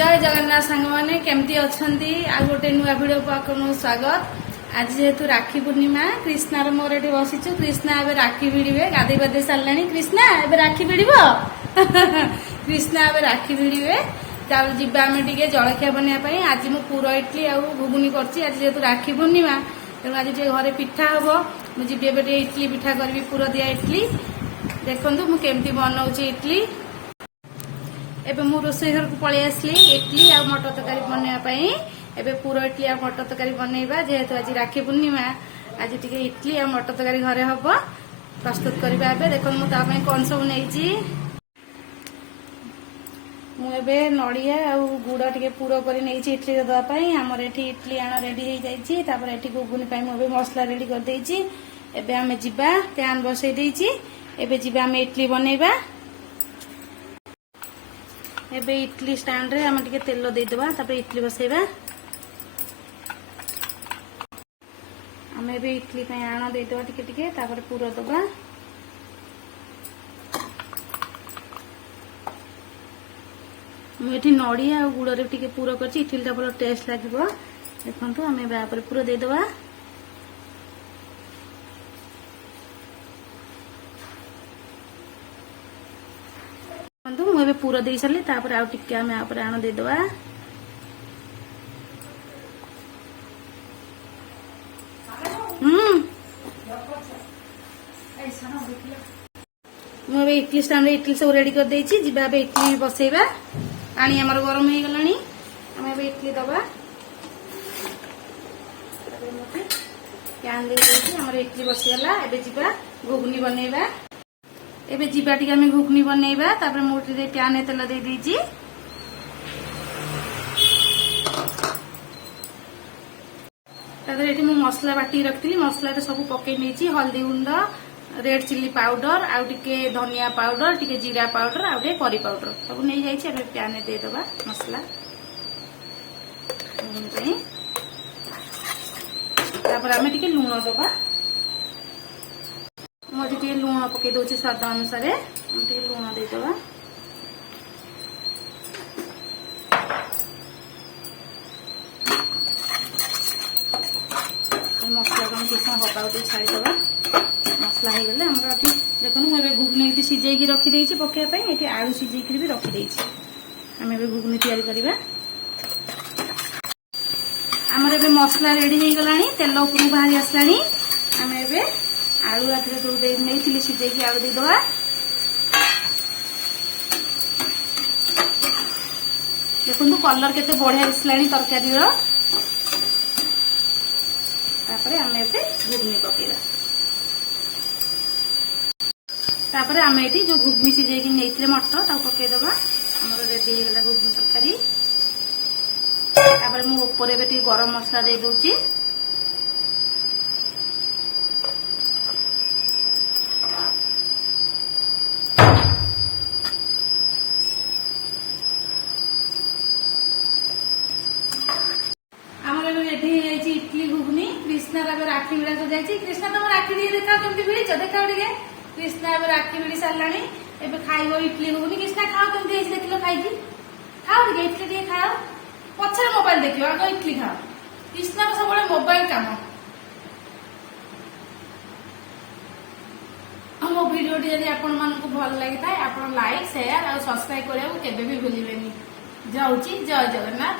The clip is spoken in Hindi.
जय जगन्नाथ सांग मैंने केमती अच्छा आ गोटे नुआ भिड को स्वागत। आज जेहेतु राखी पूर्णिमा कृष्णार मोर ये बसीचु। कृष्णा ए राखी भिड़े गाधे बाधे सारे कृष्णा ए राखी भिड़ कृष्णा ए राखी भिड़े जावा आम टे जलखिया बनवाई। आज मु पुर इडली आ घुगुनी कर जेहेतु राखी पूर्णिमा तेणु आज घरे पिठा हम मुझे इडली पिठा करी पुर दिया इडली। देखु मुझे बनाऊँ इडली। एबे मु रोसई घर को पलि आसली इडली आ मटर तरकारी बनवाई। एबे पूरा इडली आ मटर तरकारी बनवा जेहेतु आज राखी पूर्णिमा आज टी इडली आ मटर तरकारी घरे हम प्रस्तुत करवा। देखो मुझे कौन सब नहीं मुझे नड़िया आ गुड़ टे पूरा कर नहीं इडली देवाई। आमर ये इडली आण रेडी हो जाए घुगुनी मुझे मसला रेडी करदे। एबे आमे जिबा पैन बसई देइछि। एबे जिबा आमे इडली बनैबा। एबे इडली स्टैंड रे आमे टिके तेल देदेबा इडली बसैबा। आमे एबे इडली पे आण देदेबा टिके टिके पूरा दबा। मुझे नड़िया और गुड़ टिके पूरा कर इडली टा भल टेस्ट लगे। देखो आमे पूरा देदेबा। मुझे पूरा दे सारे आउ टिके आण देदेबा। मुझे इडली स्टैंड इडली सब रेडी कर देछि। जिबा इडली बसैबा। पानी आमर गरम हो गलानी। आमे इडली दबा पैन दे देछि। आमर इडली बसीगला। एबे जिबा घुगनी बनैबा। एबे जिबा टिके आमे घुगनी बनैबा। तापर मोटी प्यान तेल दे देछि। तापर एठी मु मसला बाटी रखतिली। मसला रे सब पके नेछि। हल्दी गुंड रेड चिल्ली पाउडर आउ टिके धनिया पाउडर टिके जीरा पाउडर आउ टिके करी पाउडर सब नहीं जाइछि। एबे प्यान दे देबा मसला। तापर आमे टिके लूण देबा। मुझे टे लुण पकई दे स्वाद अनुसार लुण देदेबा। मसला को किस हवा छाड़ीदे। मसला हो गले देखो मुझे घुगनी सीझे रखीदे पकड़ापी। ये आलू सीझे भी रखीदे। आम ए घुगनी तैयारी करवा। आमर ए मसला रेडी हो गला। तेल ऊपर बाहरी आसला। आम ए आलू रात जो नहीं सीझे आलू देदेबा। देखो कलर केते बढ़िया दिसला तरकारी। आम घुगनी पकेबा। तापर आम ये जो घुगनी सीझे नहीं मटर पकईदबा। आमर रेडी हो गला घुगनी तरकारी। तापर मु ऊपर ए गरम मसला दे दूची। इडली घुगनी कृष्णा राखी भिड़ा तो जाइए। कृष्णा तुम राखी दी देखा कमी भिड़ देखा टे। कृष्णा राखी भिड़ी सारा एबे खाइब इडली घुगनी। कृष्णा खाओ कमी देख लो खाई खाओ टे इडली टे खाओ। पछे मोबाइल देखियो आग इडली खाओ। कृष्णा को सब मोबाइल कम। मो वीडियो जब आपण मानक भल लगी था आप लाइक शेयर और सब्सक्राइब करने को केबे भी भूलिबेनी। जाऊँगी। जय जगन्नाथ।